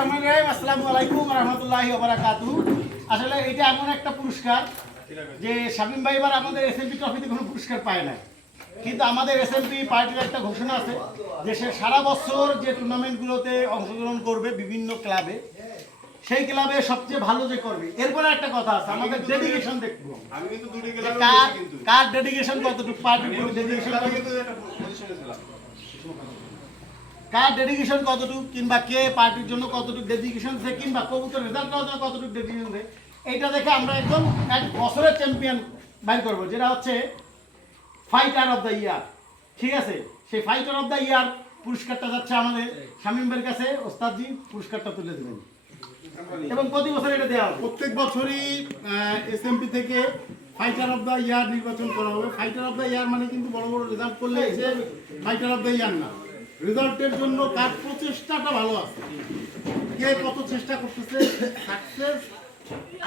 রহমানির রহিম। আসসালামু আলাইকুম ওয়া রাহমাতুল্লাহি ওয়া বারাকাতুহু। আসলে এটা এমন একটা পুরস্কার যে শামীম ভাই এবার আমাদের এসএমপি ট্রফিতে কোনো পুরস্কার পায় না, কিন্তু আমাদের এসএমপি পার্টির একটা ঘোষণা আছে যে সে সারা বছর যে টুর্নামেন্টগুলোতে অংশগ্রহণ করবে বিভিন্ন ক্লাবে, সেই ক্লাবে সবচেয়ে ভালো যে করবে। এরপরে একটা কথা আছে, আমাদের ডেডিকেশন দেখবো। আমি কিন্তু দুটি ক্লাবে কার ডেডিকেশন কতটুকু, পার্টির ডেডিকেশন কার ডেডিকেশন কতটুকু, কিংবা কে পার্টির জন্য কতটুকু ডেডিকেশন সে, কিংবা কবুতর রেজাল্ট করার জন্য কতটুকু ডেডিকেশন দেয়, এইটা দেখে আমরা একদম এক বছরের চ্যাম্পিয়ন বাইর করবো, যেটা হচ্ছে ফাইটার অফ দ্য ইয়ার। ঠিক আছে, সেই ফাইটার অফ দ্য ইয়ার পুরস্কারটা যাচ্ছে আমাদের শামীম ভাইয়ের কাছে। ওস্তাদজি পুরস্কারটা তুলে দেবেন এবং প্রতি বছর এটা দেওয়া হবে। প্রত্যেক বছরই এসএমপি থেকে ফাইটার অফ দ্য ইয়ার নির্বাচন করা হবে। ফাইটার অফ দ্য ইয়ার মানে কিন্তু বড় বড় রেজাল্ট করলে এসে ফাইটার অফ দ্য ইয়ার না, রেজাল্টের জন্য কার প্রচেষ্টাটা ভালো আছে, কে কত চেষ্টা করতেছে, সাকসেস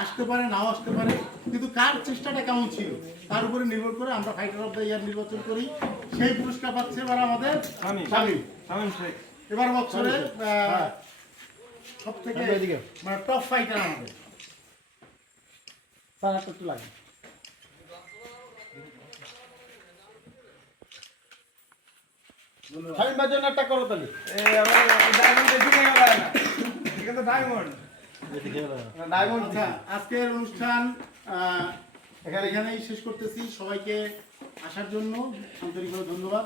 আসতে পারে নাও আসতে পারে, কিন্তু কার চেষ্টাটা কেমন ছিল তার উপরে নির্ভর করে আমরা ফাইটার অফ দ্য ইয়ার নির্বাচন করি। সেই পুরস্কার পাচ্ছে এবার আমাদের শামীম শেখ। এবার বছরে সব থেকে মানে টপ ফাইটার আমাদের তার হাতে একটু লাগে। শামীম ভাইয়ের জন্য একটা করো তালি। আচ্ছা, আজকের অনুষ্ঠান এখানেই শেষ করতেছি। সবাইকে আসার জন্য আন্তরিকভাবে ধন্যবাদ।